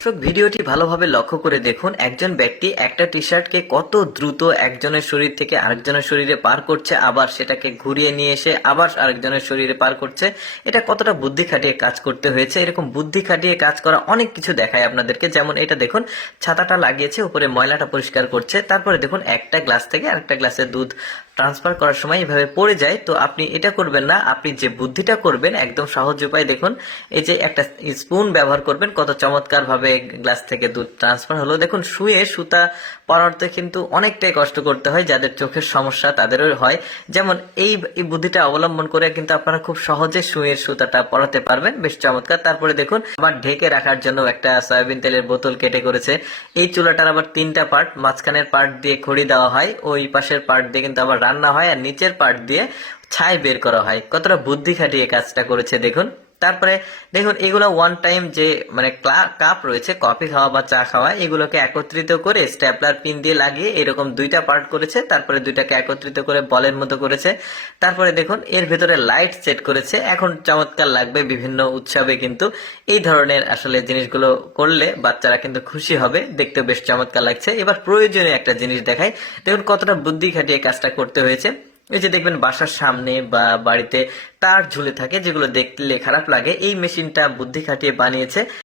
দর্শক ভিডিওটি ভালোভাবে লক্ষ্য করে দেখুন, একজন ব্যক্তি একটা টি শার্টকে কত দ্রুত একজনের শরীর থেকে আরেকজনের শরীরে পার করছে, আবার সেটাকে ঘুরিয়ে নিয়ে এসে আবার আরেকজনের শরীরে পার করছে। এটা কতটা বুদ্ধি খাটিয়ে কাজ করতে হয়েছে। এরকম বুদ্ধি খাটিয়ে কাজ করা অনেক কিছু দেখায় আপনাদেরকে। যেমন এটা দেখুন, ছাতাটা লাগিয়েছে, উপরে ময়লাটা পরিষ্কার করছে, তারপরে দেখুন একটা গ্লাস থেকে আরেকটা গ্লাসে দুধ ট্রান্সফার করার সময় এভাবে পড়ে যায়। তো আপনি এটা করবেন না, আপনি যে বুদ্ধিটা করবেন একদম সহজ উপায় দেখুন, এই যে একটা স্পুন ব্যবহার করবেন, কত চমৎকার ভাবে গ্লাস থেকে দুধ ট্রান্সফার হলো। দেখুন, শুয়ে সুতা পরাতে কিন্তু অনেকটাই কষ্ট করতে হয়, যাদের চোখের সমস্যা তাদেরও হয়। যেমন এই বুদ্ধিটা অবলম্বন করে কিন্তু আপনারা খুব সহজে শুয়ের সুতাটা পরাতে পারবেন, বেশ চমৎকার। তারপরে দেখুন, আবার ঢেকে রাখার জন্য একটা সয়াবিন তেলের বোতল কেটে করেছে। এই চুলাটার আবার তিনটা পার্ট, মাঝখানের পার্ট দিয়ে খড়ি দেওয়া হয়, ওই পাশের পার্ট দিয়ে কিন্তু আবার রান্না হয়, আর নিচের পার্ট দিয়ে ছাই বের করা হয়। কতটা বুদ্ধি খাটিয়ে কাজটা করেছে দেখুন। তারপরে দেখুন, এগুলো ওয়ান টাইম যে মানে কাপ রয়েছে কফি খাওয়া বা চা খাওয়া, এগুলোকে একত্রিত করে স্ট্যাপলার পিন দিয়ে লাগিয়ে এরকম দুইটা পার্ট করেছে, তারপরে দুইটাকে একত্রিত করে বলের মতো করেছে। তারপরে দেখুন, এর ভেতরে লাইট সেট করেছে। এখন চমৎকার লাগবে বিভিন্ন উৎসবে, কিন্তু এই ধরনের আসলে জিনিসগুলো করলে বাচ্চারা কিন্তু খুশি হবে, দেখতে বেশ চমৎকার লাগছে। এবার প্রয়োজনীয় একটা জিনিস দেখাই, দেখুন কতটা বুদ্ধি খাটিয়ে কাজটা করতে হয়েছে। এই যে দেখবেন, বাসার সামনে বা বাড়িতে তার ঝুলে থাকে, যেগুলো দেখলে খারাপ লাগে, এই মেশিনটা বুদ্ধি খাটিয়ে বানিয়েছে।